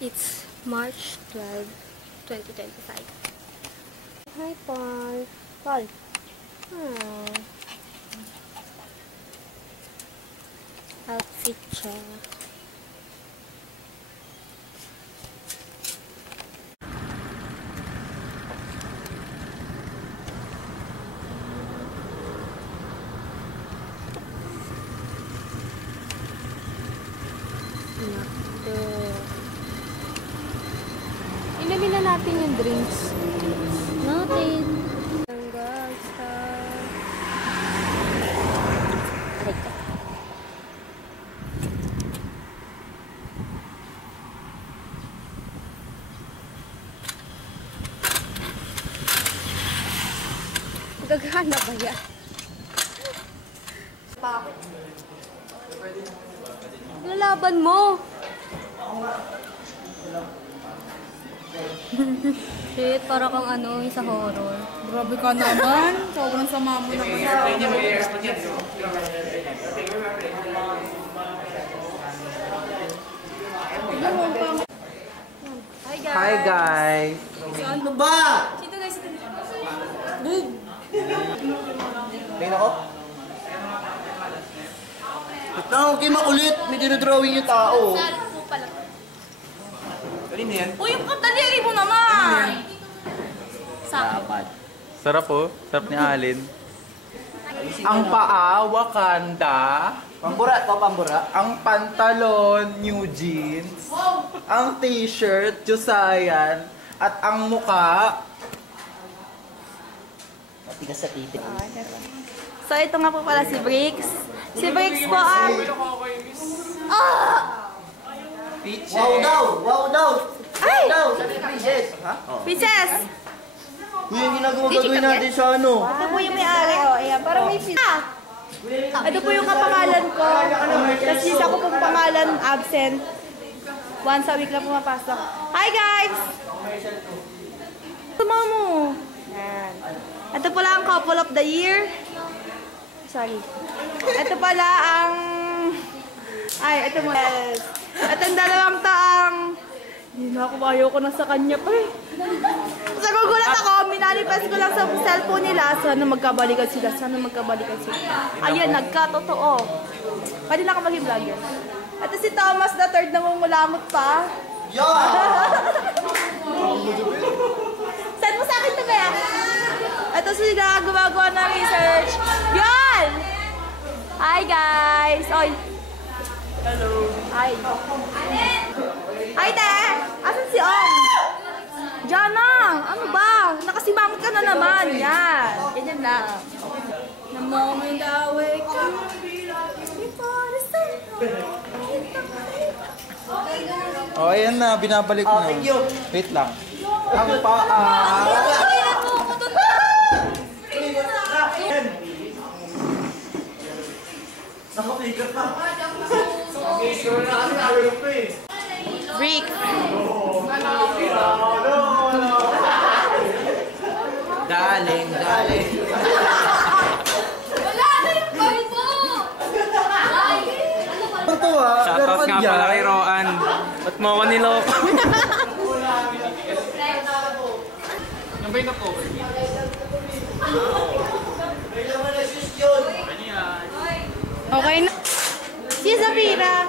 It's March 12, 2025. Hi, Paul. Paul. Outfit check. Ilamin na natin yung drinks. Natin. Gagana ba yan? Lalaban mo! Shit, para kang ano, sa horror. Grabe ka naman. Sobrang sama mo naman. Hi guys! Hi guys! Ano ba? Sino guys? Boob! Tingnan ako. Ito, okay makulit. May dinodrawing yung tao. Salpo pala. Kanina yan? Uy, yung kataliari mo naman! Dapat. Sarap po. Sarap ni Alin. Ang paa, Wakanda. Pambura to, pambura. Ang pantalon, New Jeans. Ang t-shirt, Josayan. At ang muka, matigas sa titik. So, ito nga po pala si Briggs. Si Briggs po ang... Peaches. Wow daw! Wow daw! Ay! Daw! Sabi ni Princess! Ha? Princess! Uy, yung ginagawa-gawin natin sa ano? Ito po yung may-ari. O, ayan. Parang may ito po yung kapangalan ko. Tapos isa ko pong pangalan, absent. Once a week lang pumapasok. Hi guys! Tama mo. Yan. Ito pala ang couple of the year. Sorry. Ito pala ang... Ay, ito mo. Yes. Ito ang dalawang taang... Hindi na ako, ayaw ko na sa kanya pa eh. Sa gugulat ako, minanifest ko lang sa cellphone nila. Sana magkabalikan sila, sana magkabalikan sila. Ayan, nagkatotoo. Pwede na ako maging vlogger. Ito si Thomas the third na mumulamot pa. Send mo sa akin ito kaya? Ito sila gumagawa ng research. Yan! Hi guys! Oy! Hello! Hi! Hi te! Asan si Ong? Jana! Ano ba? Nakasimangot ka na naman. Yan! Ganyan lang. The moment I wake up before the sun. Oh, ayan na. Binabalik na. Thank you. Wait lang. Ang paa. Nakapigat na. Brick. Galing, galing. Wala na yung boy mo! Ito ah. Shoutout nga pala kay Roan. Ba't mo ako niloko? Yung ba yung na-cover? Okay na. Si Zafira.